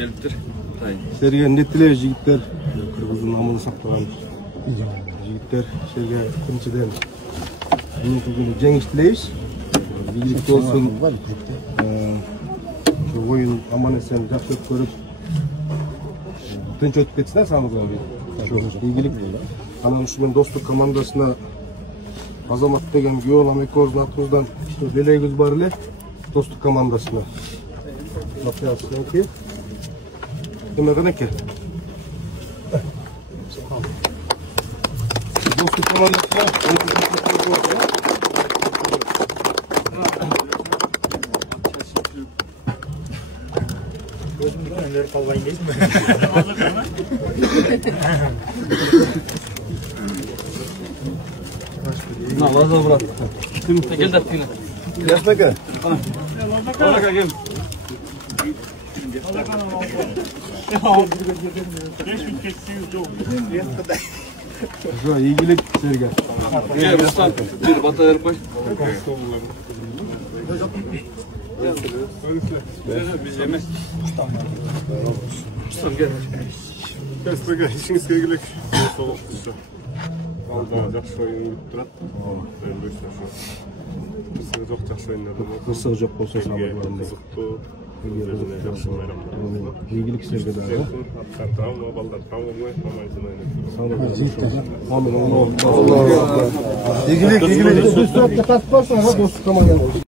келиптир. Силерге эмне тилейбиз жигиттер? Кыргыздын аманын сактаган жигиттер. Силерге биринчиден бүгүнкү күнү жеңиш тилейбиз. Ийгиликтүү болсун. Oyun aman esen жақсы көріп тынч өтүп кетсин самыздан ийгилик анан ушумен достук командасына Азамат деген Геолам экөөбүздүн атыбыздан белегибиз бар эле достук командасына эме канеке достук командасына Önleri kalbayın değil mi? Na, vaza bırak. Gel de tine. Ясно ка? Ona ka gel. Жо, ийгилик силерге. Gel, Ruslan. Bir bata verip koy. Biz yemek. Ruslan gel. Кәсіпке ішіңізге келек сол алда жақсы ойын өтіп тұрады. Қызығы жоқ жақсы ойындарды ма? Қызығы жоқ болса қызықты өзіне жақсы ойнайды. Ийгилик силерге да. Аттар травма, балдар травма, мамайсын ойнайды. Ийгилик. Достук команда.